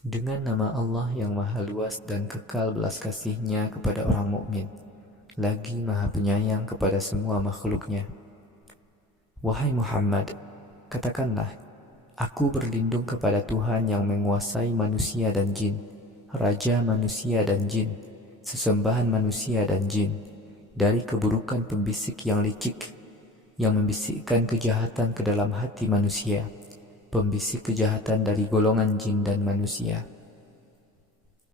Dengan nama Allah yang maha luas dan kekal belas kasih-Nya kepada orang mukmin, lagi maha penyayang kepada semua makhluknya. Wahai Muhammad, katakanlah, aku berlindung kepada Tuhan yang menguasai manusia dan jin, Raja manusia dan jin, sesembahan manusia dan jin, dari keburukan pembisik yang licik, yang membisikkan kejahatan ke dalam hati manusia, pembisik kejahatan dari golongan jin dan manusia.